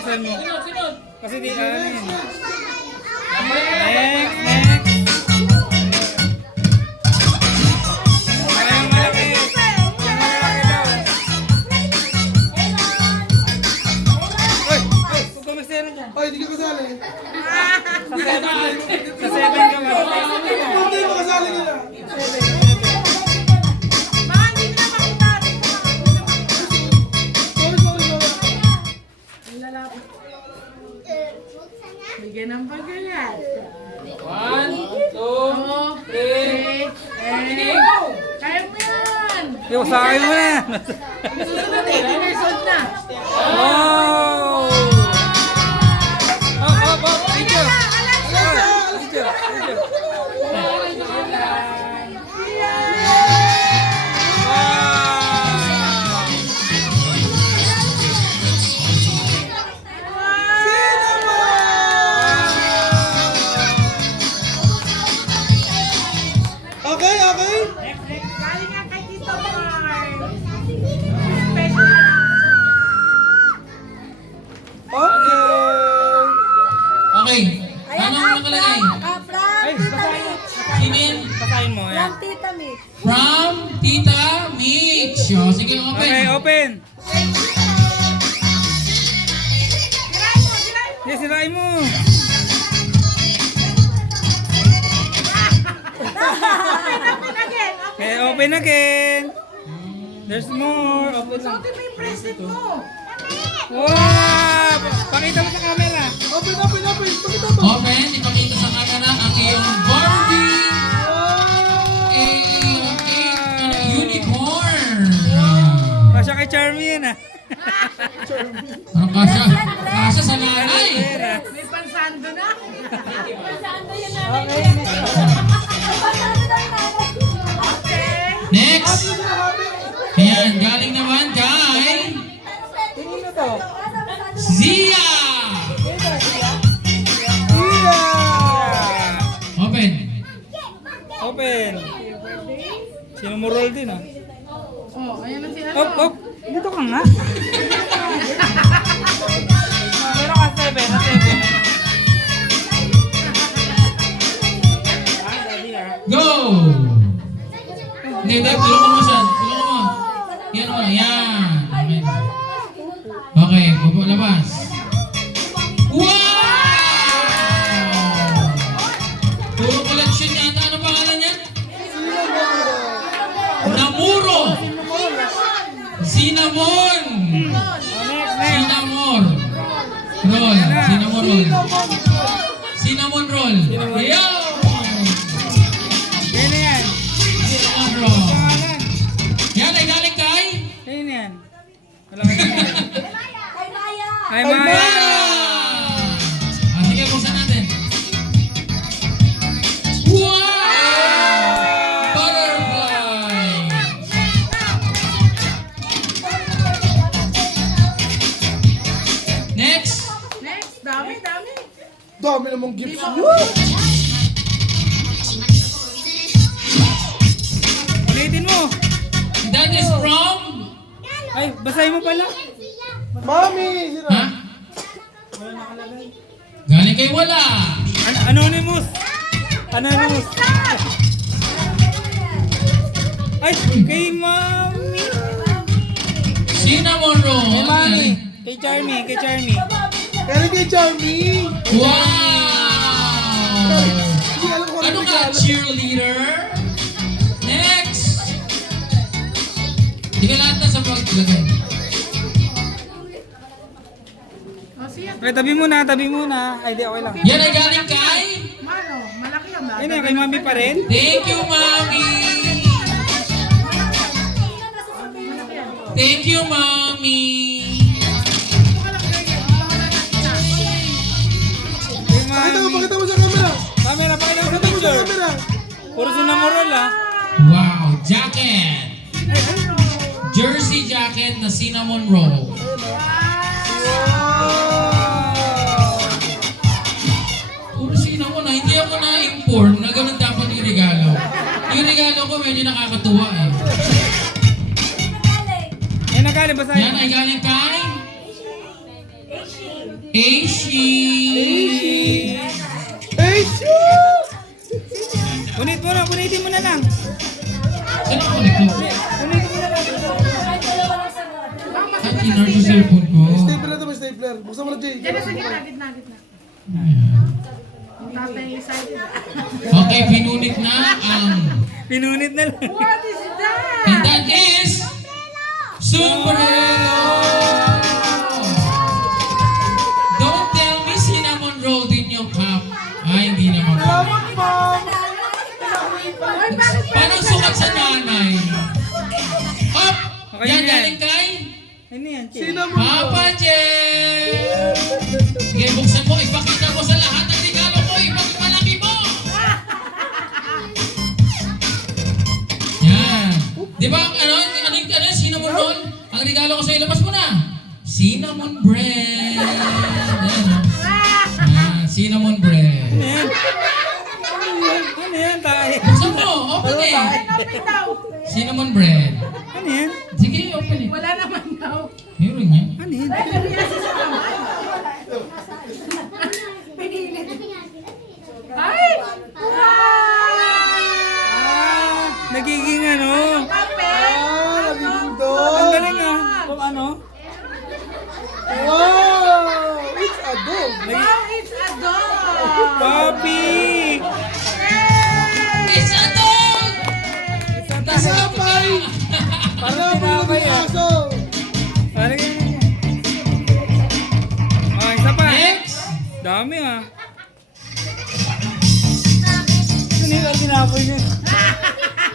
buksan mo. Sunod. Kasi di ka ano yun. Next. Yung malaki. Yung malaki daw. Uy, huwag ka magsero dyan. Ay, hindi ka kasali. Sa 7 ka ba? Hindi mo kasali ka na. Bigyan ng pagkalat. 1, 2, 3. Kaya mo yan. Yung sa akin mo na. Susunod 18 years old na. Wow! Video! Okay. Galing nga kay Tito Mar. Special Okay. Okay. Anong nakalagay? Ay, basahin mo. Sino yan? Basahin mo, yan. Tita Mix. From Tita Mitch. O, sige, open. Okay, open. Yes, sirain mo. Okay, open again. There's more. Open lang. Suotin mo yung bracelet mo. Wow! Pakita mo sa camera. Open. Pakita mo. Open, ipakita sa camera ang iyong Barbie. Unicorn. Kasya kay Charmy yan ah. Parang kasya. Kasya sa nanay. May pansando na. Next. Ayan, galing naman kay Zia. Open. Open. Sinumurol din ah. Oh, ayan na si ano. Op. Dito ka nga. Meron ka 7. Go! Hindi, Dave, tulungan mo siya. Tulungan mo. Yan mo. Yan. Okay, bubo, labas. Wow! Puro collection yata. Ano pangalan niya? Namuro! Cinnamon! Cinnamon! Roll. Cinnamon roll. Cinnamon roll. Yo! Yan na yan. Cinnamon roll. Pangalan. Yan ay galing kay? Yan yan. Wala ka yan. Ay, Maya. Maya! Ah, sige, buksan natin. Wow! Butterfly! Next! Next, dami. Dami namang gifts. Ulitin mo. That is from... Ay, basahin mo pala. Mami! Ha? Galing kay wala. Anonymous. Ay, kay Mami. Cinnamon roll. Kay Mami. Kay Charmy. Pero kay Charmy. Wow! Hindi alam ko Ano ka, cheerleader? Next! Hindi ka lahat na sa paglagay. Oh, siya. Okay, tabi muna. Ay, di, okay lang. Yan ay galing kay? Mano, malaki ang bata. Yan yan, kay Mami pa rin. Thank you, Mami! Thank you, Mami! Kay Mami. Pakita mo sa camera. Camera, pakita mo sa Pakita mo sa picture. camera. Puro sinamurol ah. Wow! Jacket! Jersey jacket na cinnamon roll. Puro cinnamon na. Hindi ako na-inform na ganun dapat yung regalo. Yung regalo ko medyo nakakatuwa eh. Yan ang galing, basahin. Yan ay galing kay? Aishi! Hey, shoot! Punitin mo na lang. Saan ako nito? Punitin mo na lang. At inarto sa cellphone ko. Stapler na to, may stapler. Buksan mo na, Jay. Diyan na sa gitna. Tatay excited. Okay, pinunit na ang... Pinunit na lang. What is that? And that is... Sombrero! Don't tell me cinnamon roll din yung cup. Ay, hindi naman po. Salamat, ma'am. Ay, bakit ba? Parang sukat sa nanay. Up! Okay, Yan yan. galing kay Ano yan, Che? Cinnamon Papa Jen! Okay, buksan mo. Ipakita mo sa lahat ng regalo ko. Ipagmalaki mo! Yan. Di ba, ano cinnamon roll? Ang regalo ko sa'yo, labas mo na. Cinnamon bread. Yan, cinnamon bread. Ano yan, tayo? Buksan mo, open eh. Open daw. Cinnamon bread. Ano yan? Sige, open eh. Wala naman daw. Meron niya. Ano yan? Ay, nabiyasi sa kamay. Ay! Nagiging ano? Kape! nagiging Ang dog. galing ah. Kung ano? Wow! It's a dog. Wow, it's a dog! Papi! It's a dog! Tinapay! Parang Tinapay tinapay ng ah. aso. Parang yan. Oh, isa pa. Next! Dami ah. Ano yung tinapon niya?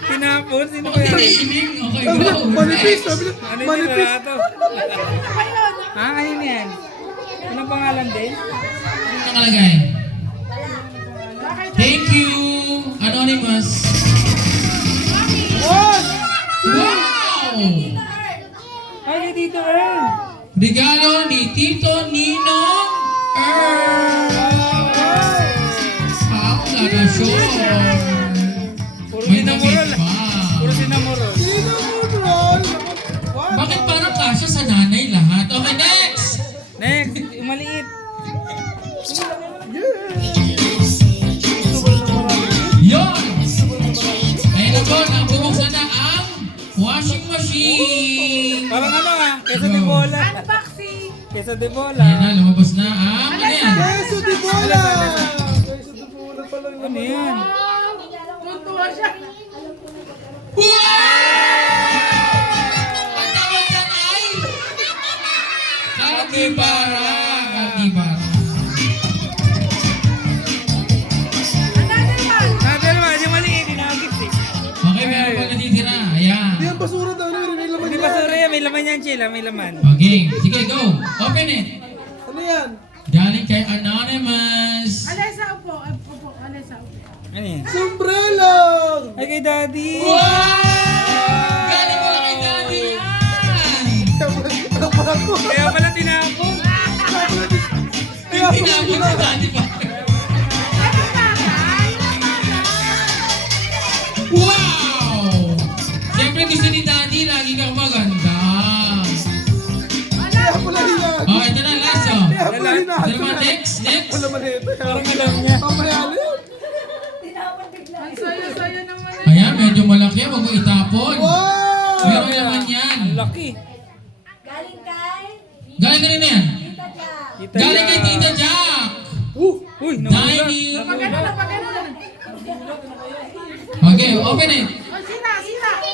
Tinapon? Sino ba yan? Training. Okay, Sabi niya, go. manipis. Sabi niya, Ano yung manipis. tinarato? Ha? Ano yan? Anong pangalan din? Ano nakalagay? Thank you, Anonymous. What? Wow! Ay, kay Tito Earl. Regalo ni Tito Ninong Earl. Ang lagasyon. Puro May sinamurol. damit pa. Puro sinamurol. Cinnamon roll. What? Bakit parang kasya sa nanay lahat? Okay, next! Next, yung maliit. Yon! Ayun na po, nabubuksan na ang washing machine. Parang ano ah, Quezon de Bola. Unboxing! Quezon de Bola. Ayan na, lumabas na ang ano yan? Queso de bola. Queso de bola pa lang Ano naman. yan? Tuntua siya. Wow! Ang tawag dyan ay Kakibara. Kakibara. Another one! Sabi naman, yung maliit, inagit eh. Okay, meron pa natitira. Ayan. Hindi ang basura daw. May laman Hindi yan. ba sorry yan, may laman yan, Chila, may laman. Okay, sige, go. Open it. Ano yan? Galing kay Anonymous. Alessa, upo. Upo, Alessa, upo. Ano yan? Sombrero! Ay, kay Daddy. Wow! Galing mo lang kay Daddy yan. Ano pala ko? Kaya pala tinapon. Hindi namin sa Daddy pa. Wow! Siyempre gusto ni Daddy, lagi kang maganda. Kaya pala yan. Oh, ito na, last oh. Kaya pala Ano hinahanap naman, na. next? Next? Ano naman ito? Parang alam niya. Mamaya na yan. Ang sayo-sayo naman. Ayan, medyo malaki. Huwag mo itapon. Wow! Meron naman yan. Ang laki. Galing kay Galing ka rin na yan. Tita Jack. Tita Galing kay Jack. Tita Jack. Uy, namulat. Dining. Napagano. Okay, open it. Oh, sina.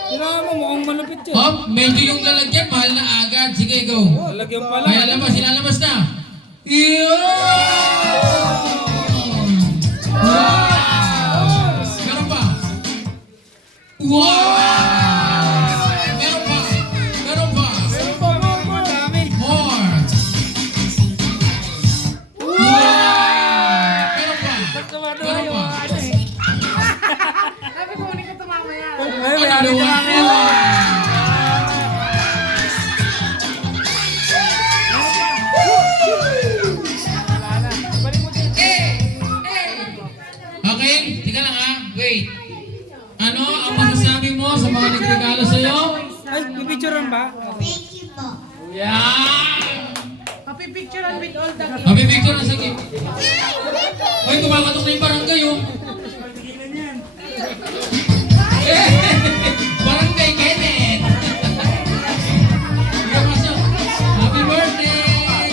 Kailangan mo, mukhang malupit yun. Oh, medyo yung lalagyan, mahal na agad. Sige, go. Lalagyan pa Kaya lang. labas, sinalabas na. Yun! Wow! Meron pa. Wow! Meron pa. Meron pa. Meron pa, more, dami. More. Wow! Meron pa. Basta ano Meron yung pa. ano eh. Sabi ko, hindi ko ito mamaya. Ay, may ari na nga yan. Wala na. Balik mo din. Okay, tika lang ha. Wait. Ano ang masasabi mo sa mga nagregalo sa'yo? Ay, pipicturean ba? Yeah! Pipicturean with all the kids. Happy picture na sa gift. Hoy, kumakatok na yung barangay, oh. Barangay Kenneth. Sige, pasok. Happy birthday.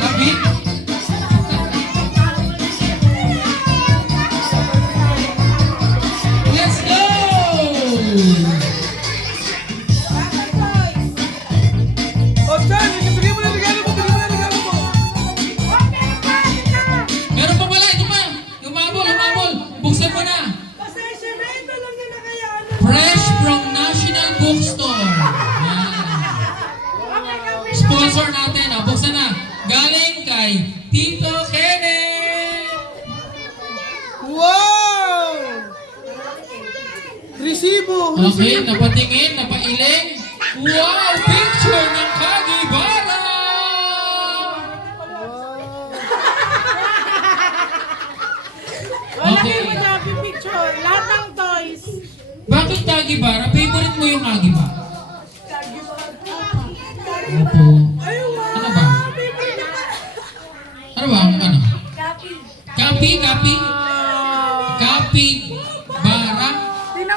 Happy? Let's go! O, Chan, bigyan mo na regalo mo, bigyan mo na regalo mo. Meron pa pala, ito pa. Lumabol. Buksan mo na. Pasensya na, ito lang yun na kaya. Fresh from National Bookstore. Yan. Sponsor natin, ah. Buksan na. Galing kay Tito Kenneth. Wow! Resibo! Okay, napatingin, napailing. Wow, picture ng Kagibara! Wala Okay. kayo mag-happy picture. Lahat ng toys. Bakit Kagibara? Favorite mo yung Kagibara? Opo. Ano ba? Ano ba? Ano? Kapi? Kapibara?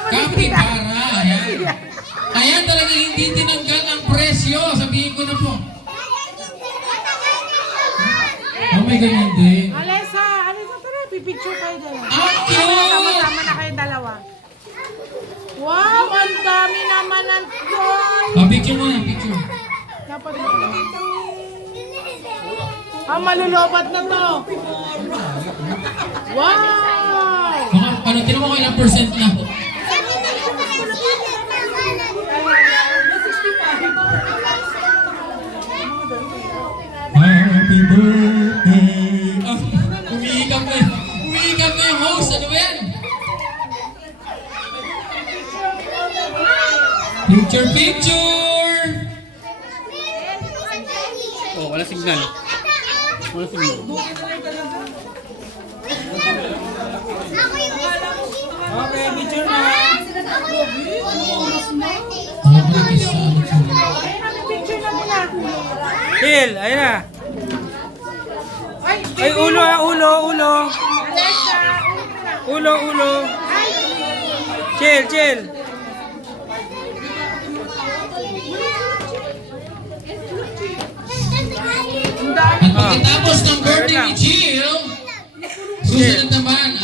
Kapibara. Ayan. Ayan talaga hindi tinanggal ang presyo. Sabihin ko na po. Oh my God, hindi. Alessa, tara, pipicture kayo dalawa. Ang cute! Sama-sama na kayo dalawa. Wow, ang dami naman ng toys. Picture mo na, picture. Dapat malulubat na to. Wow! Baka, ano, tinan mo ko ilang percent na. Happy birthday! Ah, umiikap na yung host. Ano ba yan? Picture! Oh, wala signal. Wala signal. Okay, picture na. Ano ba yung isa? Picture na muna. Chill, ayun na. Ay, Ay, ulo ah, ulo. Alessa, Ulo. Chill. At pagkatapos ng birthday ni Jill, susunod naman